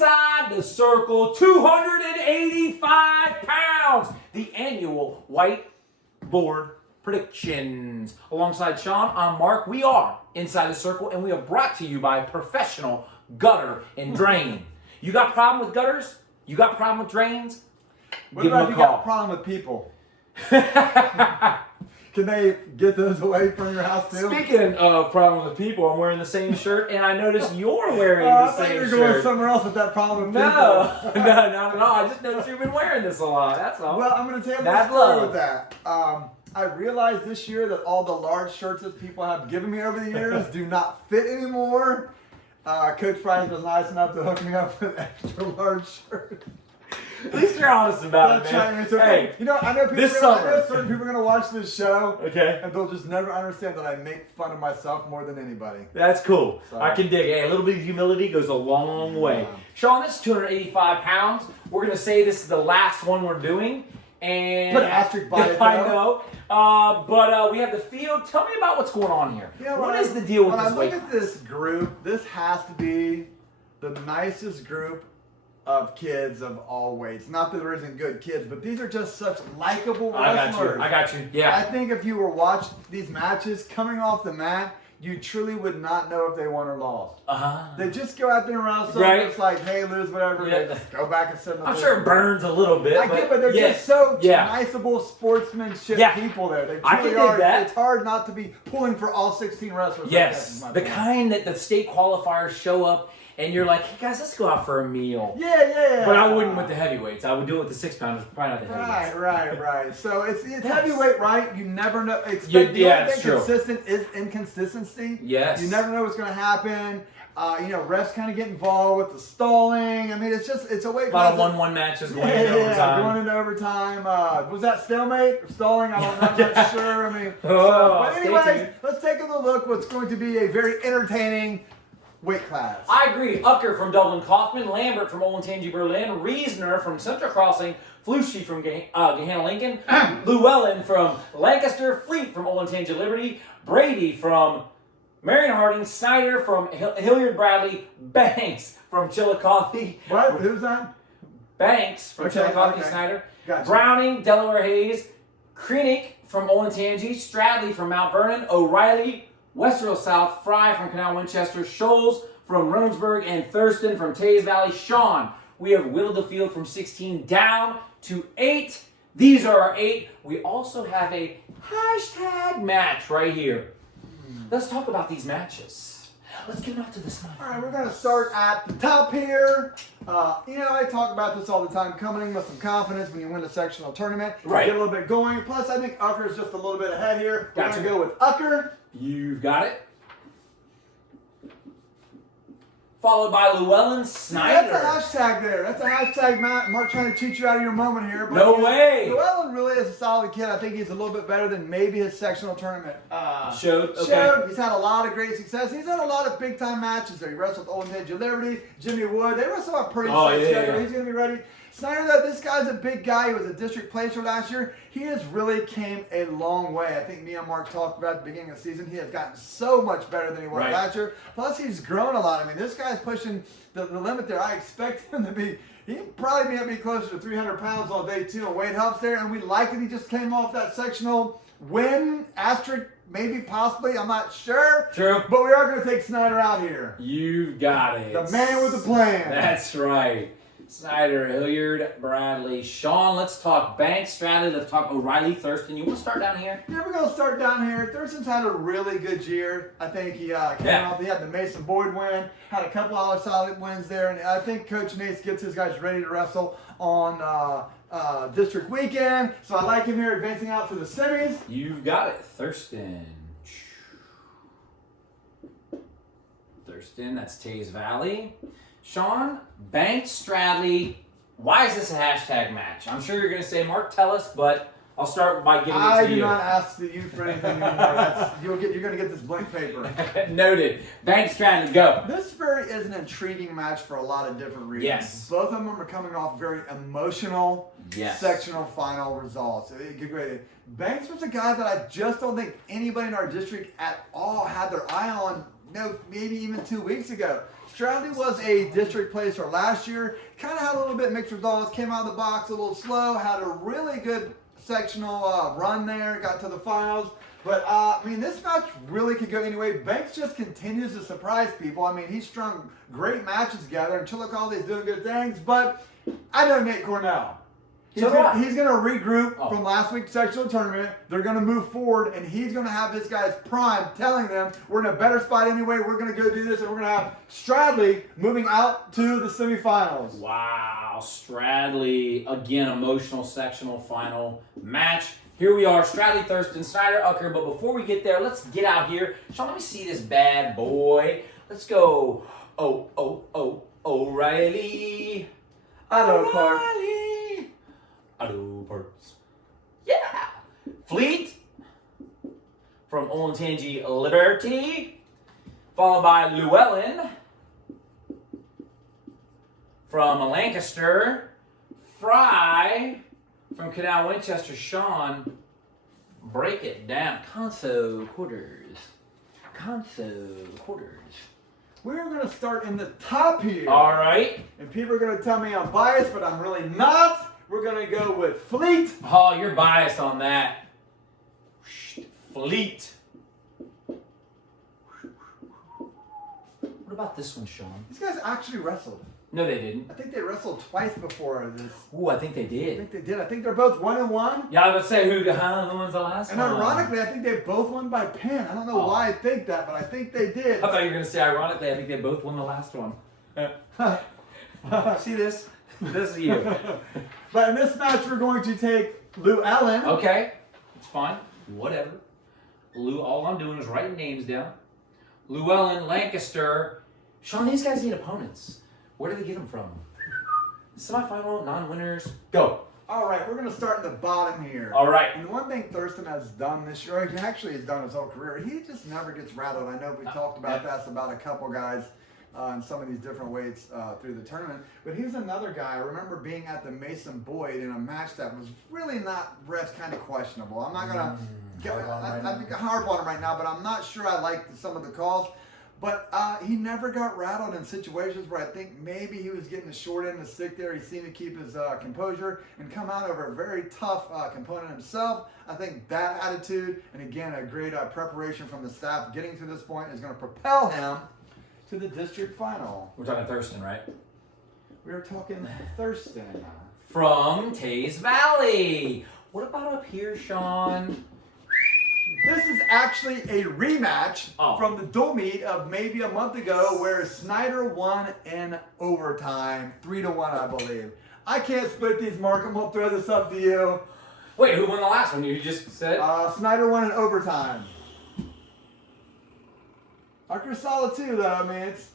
Inside the Circle, 285 pounds. The annual whiteboard predictions. Alongside Sean, I'm Mark. We are Inside the Circle, and we are brought to you by Professional Gutter and Drain. You got a problem with gutters? You got a problem with drains? What Give about them if a you got a call. problem with people? Can they get those away from your house too? Speaking of problems with people, I'm wearing the same shirt, and I noticed you're wearing I the thought same you were shirt. going somewhere else with that problem with No, people. no, not at all. I just noticed you've been wearing this a lot. That's all. Well, I'm going to tell you That's the story love. with that. I realized this year that all the large shirts that people have given me over the years do not fit anymore. Coach Price was nice enough to hook me up with an extra large shirt. At least you're honest about it, That's man. right. So, Hey, you know, I know this I know summer. certain people are going to watch this show, okay, and they'll just never understand that I make fun of myself more than anybody. that's cool. So- I can dig it. Hey, a little bit of humility goes a long way. Yeah. Sean, this is 285 pounds. We're going to say this is the last one we're doing. And Put an asterisk by it, I though. know. But we have the field. Tell me about what's going on here. You know, What when is the deal with when this I weight look class? at this group, this has to be the nicest group of kids of all weights. Not that there isn't good kids, but these are just such likable I got wrestlers. you. I got you. I Yeah. think if you were watching these matches coming off the mat, you truly would not know if they won or lost. Uh-huh. They just go out there and wrestle. Right. It's like, hey, lose, whatever. Yeah. They just go back and sit in the I'm booth. sure it burns a little bit. I get, but they're yeah. just so Yeah. niceable sportsmanship Yeah. people there. They I truly can dig are. that. It's hard not to be pulling for all 16 wrestlers. like that, Yes, is my the point. kind that the state qualifiers show up and you're like, hey guys, let's go out for a meal. Yeah. But I wouldn't with the heavyweights. I would do it with the 6-pounders, probably not the heavyweights. Right. So it's Yes. heavyweight, right? You never know. Expect Yeah, the only it's thing true. consistent is inconsistency. Yes. You never know what's going to happen. Refs kind of get involved with the stalling. I mean, it's a weight A lot class. of 1-1 matches going Yeah, into overtime. going into overtime. Was that stalemate? Stalling? I'm not sure. I mean, Oh, but stay anyways, tuned. let's take a look. What's going to be a very entertaining weight class. I agree. Ucker from Dublin Kaufman, Lambert from Olentangy Berlin, Reisner from Central Crossing, Flushy from Gahanna Lincoln, Llewellyn from Lancaster, Fleet from Olentangy Liberty, Brady from Marion Harding, Snyder from Hilliard Bradley, Banks from Chillicothe. What? Who's that? Banks from Okay, Chillicothe, okay. Snyder, Gotcha. Browning, Delaware Hayes, Kreenick from Olentangy, Stradley from Mount Vernon, O'Reilly, Westerville South, Fry from Canal Winchester, Scholes from Reynoldsburg, and Thurston from Tays Valley. Sean, we have whittled the field from 16 down to 8. These are our 8. We also have a hashtag match right here. Let's talk about these matches. Let's get out to this one. All right, we're going to start at the top here. I talk about this all the time. Coming in with some confidence when you win a sectional tournament. Right. Get a little bit going. Plus, I think Ucker is just a little bit ahead here. We're Gotcha. going to go with Ucker. You've got it. Followed by Llewellyn Snyder. That's a hashtag there. That's a hashtag, Matt. Mark trying to cheat you out of your moment here. But No way. Llewellyn really is a solid kid. I think he's a little bit better than maybe his sectional tournament. Showed. Okay. Showed. He's had a lot of great success. He's had a lot of big time matches there. He wrestled with Olentangy Liberty, Jimmy Wood. They wrestle a pretty Oh, set yeah, schedule. yeah. He's going to be ready. Snyder, though, this guy's a big guy. He was a district placer last year. He has really came a long way. I think me and Mark talked about at the beginning of the season. He has gotten so much better than he was Right. last year. Plus, he's grown a lot. I mean, this guy's pushing the limit there. I expect him to be. He probably may be closer to 300 pounds on day 2 and weight helps there. And we like that he just came off that sectional win. Asterisk, maybe, possibly. I'm not sure. True. But we are going to take Snyder out here. You've got it. The man with the plan. That's right. Snyder, Hilliard, Bradley, Sean. Let's talk Banks, Stradley. Let's talk O'Reilly, Thurston. You want to start down here? Yeah, we're going to start down here. Thurston's had a really good year. I think he came off. He had the Mason Boyd win, had a couple other solid wins there. And I think Coach Nace gets his guys ready to wrestle on district weekend. So I like him here advancing out to the semis. You've got it. Thurston. That's Tays Valley. Sean, Banks, Stradley. Why is this a hashtag match? I'm sure you're going to say, Mark, tell us, but I'll start by giving it I to do you. not ask you for anything anymore. You're going to get this blank paper. Noted. Banks, Stradley, go. This very is an intriguing match for a lot of different reasons. Yes. Both of them are coming off very emotional Yes. sectional final results. Banks was a guy that I just don't think anybody in our district at all had their eye on, maybe even 2 weeks ago. Stradley was a district placer last year. Kind of had a little bit mixed results. Came out of the box a little slow. Had a really good sectional run there. Got to the finals. But, I mean, this match really could go anyway. Banks just continues to surprise people. I mean, he's strung great matches together, and Chillicothe is doing good things. But I know Nate Cornell. He's going to regroup from last week's sectional tournament. They're going to move forward, and he's going to have this guy's prime telling them, we're in a better spot anyway. We're going to go do this, and we're going to have Stradley moving out to the semifinals. Wow, Stradley, again, emotional sectional final match. Here we are, Stradley, Thurston, Snyder, Ucker. But before we get there, let's get out here. Sean, let me see this bad boy. Let's go. O'Reilly. O'Reilly. Otto Parks. Yeah. Fleet from Olentangy Liberty. Followed by Llewellyn from Lancaster. Fry from Canal Winchester. Sean, break it down. Conso quarters. We're going to start in the top here. All right. And people are going to tell me I'm biased, but I'm really not. We're going to go with Fleet. Oh, you're biased on that. Fleet. What about this one, Sean? These guys actually wrestled. No, they didn't. I think they wrestled twice before this. Ooh, I think they I did. think they did. I think they're both 1-1. Yeah, I would say who wins the last And one. ironically, I think they both won by pin. I don't know why I think that, but I think they did. I thought you were going to say ironically, I think they both won the last one. See this? This is you. But in this match, we're going to take Llewellyn. Okay, it's fine. Whatever. All I'm doing is writing names down. Llewellyn, Lancaster. Sean, these guys need opponents. Where do they get them from? Semifinal, non-winners. Go. All right, we're going to start in the bottom here. All right. And one thing Thurston has done this year, he actually has done his whole career, he just never gets rattled. I know we talked about that about a couple guys in some of these different weights through the tournament. But he's another guy. I remember being at the Mason Boyd in a match that was really not refs kind of questionable. I'm not going to harp on him right now, but I'm not sure I like some of the calls. But he never got rattled in situations where I think maybe he was getting the short end of the stick there. He seemed to keep his composure and come out over a very tough component himself. I think that attitude, and again, a great preparation from the staff getting to this point is going to propel him to the district final. We're talking Thurston, right? We are talking Thurston. From Taze Valley. What about up here, Sean? This is actually a rematch from the dual meet of maybe a month ago where Snyder won in overtime, 3-1, I believe. I can't split these, Mark. I'm going to throw this up to you. Wait, who won the last one? You just said? Snyder won in overtime. Ucker's solid too, though. I mean, it's...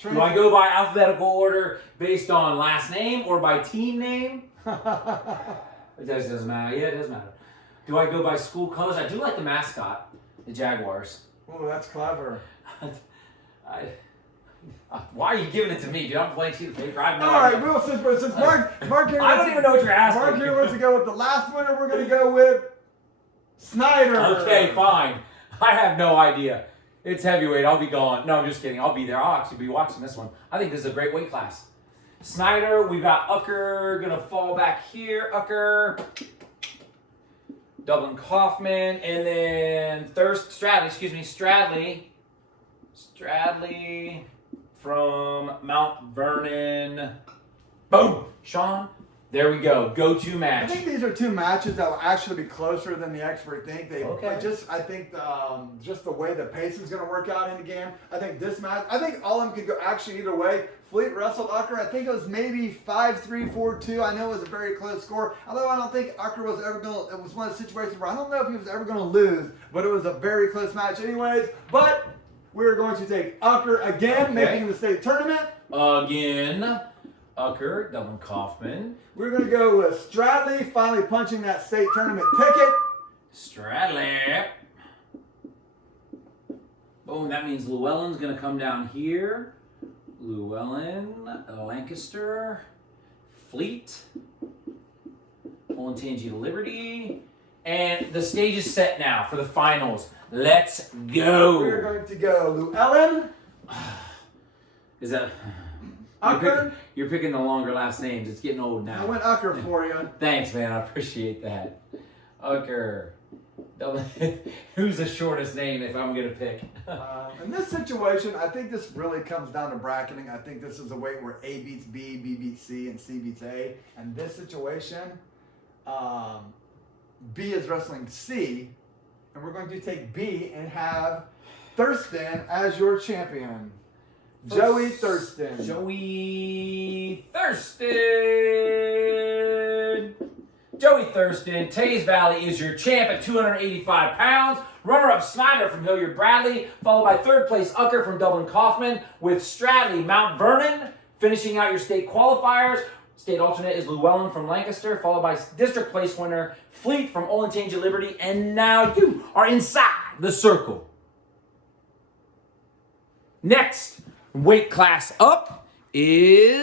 Do I go by alphabetical order based on last name or by team name? It doesn't matter. Yeah, it does matter. Do I go by school colors? I do like the mascot, the Jaguars. Oh, that's clever. Why are you giving it to me, dude? I'm blank sheet of paper. I have no All right, idea. well, since Mark here I don't even know what you're asking. Mark here wants to go with the last winner. We're going to go with Snyder. Okay, fine. I have no idea. It's heavyweight. I'll be gone. No, I'm just kidding. I'll be there. I'll actually be watching this one. I think this is a great weight class. Snyder, we got Ucker going to fall back here. Ucker. Dublin Kaufman, and then Stradley from Mount Vernon. Boom! Sean, there we go. Go-to I match. think these are two matches that will actually be closer than the expert think. Okay. I think just the way the pace is going to work out in the game. I think this match, I think all of them could go actually either way. Fleet wrestled Ucker. I think it was maybe 5-3, 4-2. I know it was a very close score. Although I don't think Ucker was ever going to, it was one of the situations where I don't know if he was ever going to lose, but it was a very close match anyways. But we're going to take Ucker again, making the state tournament. Again, Ucker, Dublin Kaufman. We're going to go with Stradley finally punching that state tournament ticket. Stradley. Boom, that means Llewellyn's going to come down here. Llewellyn, Lancaster, Fleet, Olentangy Liberty, and the stage is set now for the finals. Let's go. We're going to go Llewellyn, Is that? Ucker? You're picking the longer last names. It's getting old now. I went Ucker for you. Thanks, man. I appreciate that. Ucker. Who's the shortest name if I'm going to pick? In this situation, I think this really comes down to bracketing. I think this is a weight where A beats B, B beats C, and C beats A. And this situation, B is wrestling C, and we're going to take B and have Thurston as your champion. Joey Thurston. Joey Thurston. Joey Thurston, Taze Valley is your champ at 285 pounds. Runner-up Snyder from Hilliard Bradley, followed by third place Ucker from Dublin Kaufman, with Stradley Mount Vernon finishing out your state qualifiers. State alternate is Llewellyn from Lancaster, followed by district place winner Fleet from Olentangy Liberty. And now you are inside the circle. Next weight class up is